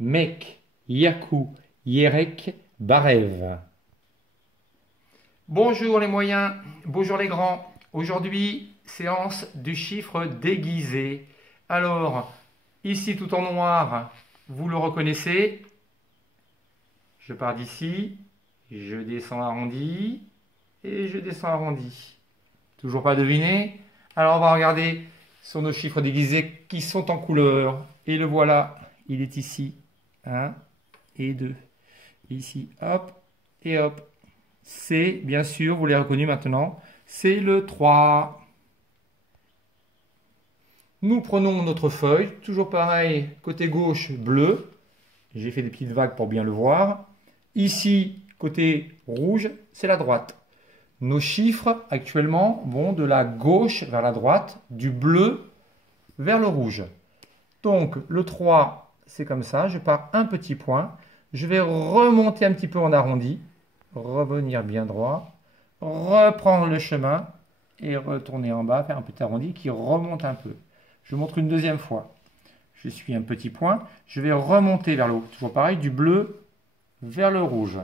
Mek, Yakou, Yerek, Barev. Bonjour les moyens, bonjour les grands. Aujourd'hui, séance du chiffre déguisé. Alors, ici tout en noir, vous le reconnaissez. Je pars d'ici, je descends arrondi et je descends arrondi. Toujours pas deviné? Alors on va regarder sur nos chiffres déguisés qui sont en couleur. Et le voilà, il est ici. 1 et 2. Ici, hop et hop. C'est, bien sûr, vous l'avez reconnu maintenant, c'est le 3. Nous prenons notre feuille, toujours pareil, côté gauche, bleu. J'ai fait des petites vagues pour bien le voir. Ici, côté rouge, c'est la droite. Nos chiffres, actuellement, vont de la gauche vers la droite, du bleu vers le rouge. Donc, le 3, c'est comme ça. Je pars un petit point. Je vais remonter un petit peu en arrondi, revenir bien droit, reprendre le chemin et retourner en bas, faire un petit arrondi qui remonte un peu. Je montre une deuxième fois. Je suis un petit point. Je vais remonter vers le haut. Toujours pareil, du bleu vers le rouge.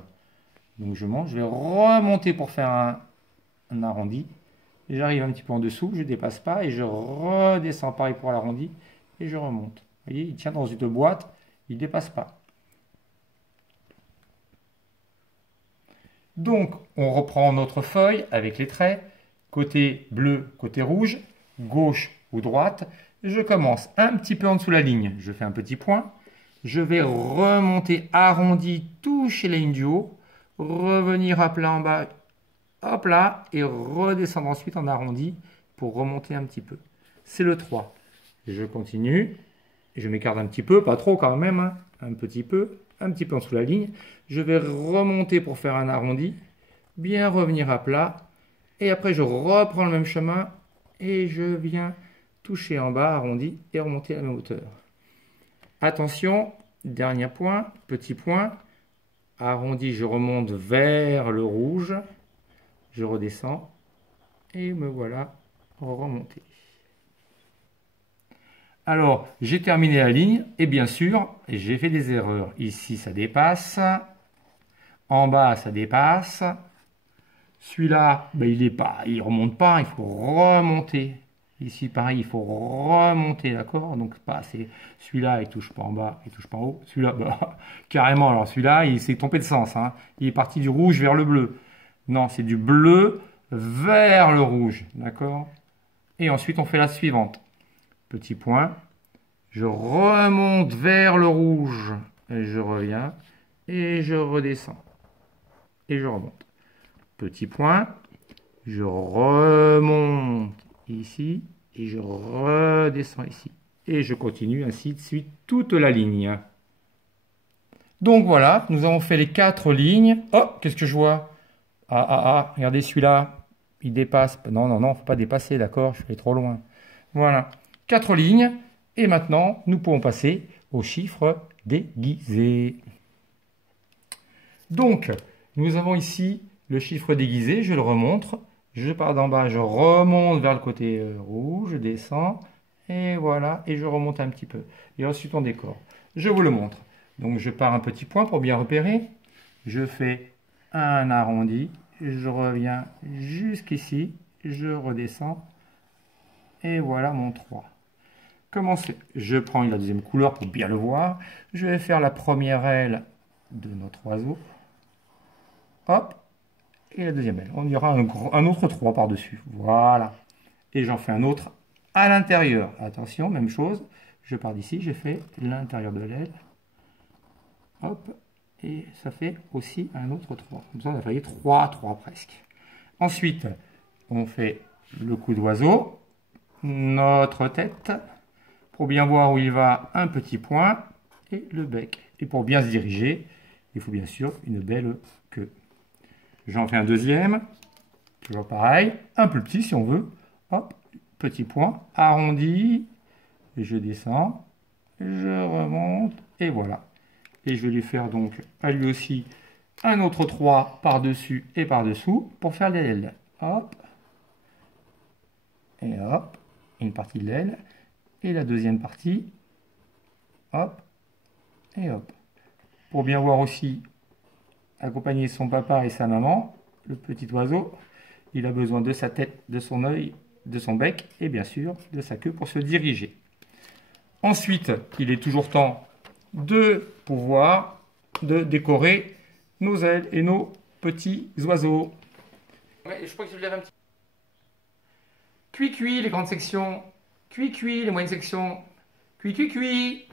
Donc, je monte. Je vais remonter pour faire un arrondi. J'arrive un petit peu en dessous, je ne dépasse pas et je redescends pareil pour l'arrondi et je remonte. Vous voyez, il tient dans une boîte, il ne dépasse pas. Donc, on reprend notre feuille avec les traits, côté bleu, côté rouge, gauche ou droite. Je commence un petit peu en dessous de la ligne, je fais un petit point. Je vais remonter arrondi, toucher la ligne du haut, revenir à plat en bas, hop là, et redescendre ensuite en arrondi pour remonter un petit peu. C'est le 3. Je continue, je m'écarte un petit peu, pas trop quand même, hein, un petit peu en dessous de la ligne. Je vais remonter pour faire un arrondi, bien revenir à plat, et après je reprends le même chemin, et je viens toucher en bas, arrondi, et remonter à la même hauteur. Attention, dernier point, petit point, arrondi, je remonte vers le rouge, je redescends et me voilà remonté. Alors, j'ai terminé la ligne et bien sûr, j'ai fait des erreurs. Ici, ça dépasse. En bas, ça dépasse. Celui-là, ben, il remonte pas, il faut remonter. Ici, pareil, il faut remonter, d'accord? Donc, pas assez. Celui-là, il touche pas en bas, il touche pas en haut. Celui-là, bah, carrément. Alors, celui-là, il s'est trompé de sens, hein. Il est parti du rouge vers le bleu. Non, c'est du bleu vers le rouge, d'accord? Et ensuite, on fait la suivante. Petit point. Je remonte vers le rouge. Et je reviens. Et je redescends. Et je remonte. Petit point. Je remonte ici. Et je redescends ici. Et je continue ainsi de suite toute la ligne. Donc voilà, nous avons fait les 4 lignes. Oh, qu'est-ce que je vois? Regardez celui-là. Il dépasse. Non, non, non, il ne faut pas dépasser, d'accord? Je vais trop loin. Voilà. 4 lignes. Et maintenant, nous pouvons passer aux chiffres déguisés. Donc, nous avons ici le chiffre déguisé. Je le remontre. Je pars d'en bas, je remonte vers le côté rouge, je descends. Et voilà, et je remonte un petit peu. Et ensuite, on décore. Je vous le montre. Donc, je pars un petit point pour bien repérer. Je fais un arrondi. Je reviens jusqu'ici. Je redescends. Et voilà mon 3. Commencez. Je prends la deuxième couleur pour bien le voir. Je vais faire la première aile de notre oiseau. Hop. Et la deuxième aile. On y aura un autre 3 par-dessus. Voilà. Et j'en fais un autre à l'intérieur. Attention, même chose. Je pars d'ici, j'ai fait l'intérieur de l'aile. Hop. Et ça fait aussi un autre 3. Comme ça, on a fait 3 presque. Ensuite, on fait le coup d'oiseau. Notre tête. Pour bien voir où il va, un petit point et le bec. Et pour bien se diriger, il faut bien sûr une belle queue. J'en fais un deuxième, toujours pareil, un peu petit si on veut. Hop, petit point, arrondi, et je descends, je remonte, et voilà. Et je vais lui faire donc à lui aussi un autre 3 par-dessus et par-dessous pour faire l'aile. Hop, et hop, une partie de l'aile. Et la deuxième partie, hop, Et hop. Pour bien voir aussi, accompagner son papa et sa maman, le petit oiseau, il a besoin de sa tête, de son œil, de son bec et bien sûr de sa queue pour se diriger. Ensuite, il est toujours temps de pouvoir décorer nos ailes et nos petits oiseaux. Ouais, je crois que je lève un petit. Cuit-cuit les grandes sections, cuit-cuit les moyennes sections, cuit-cuit-cuit.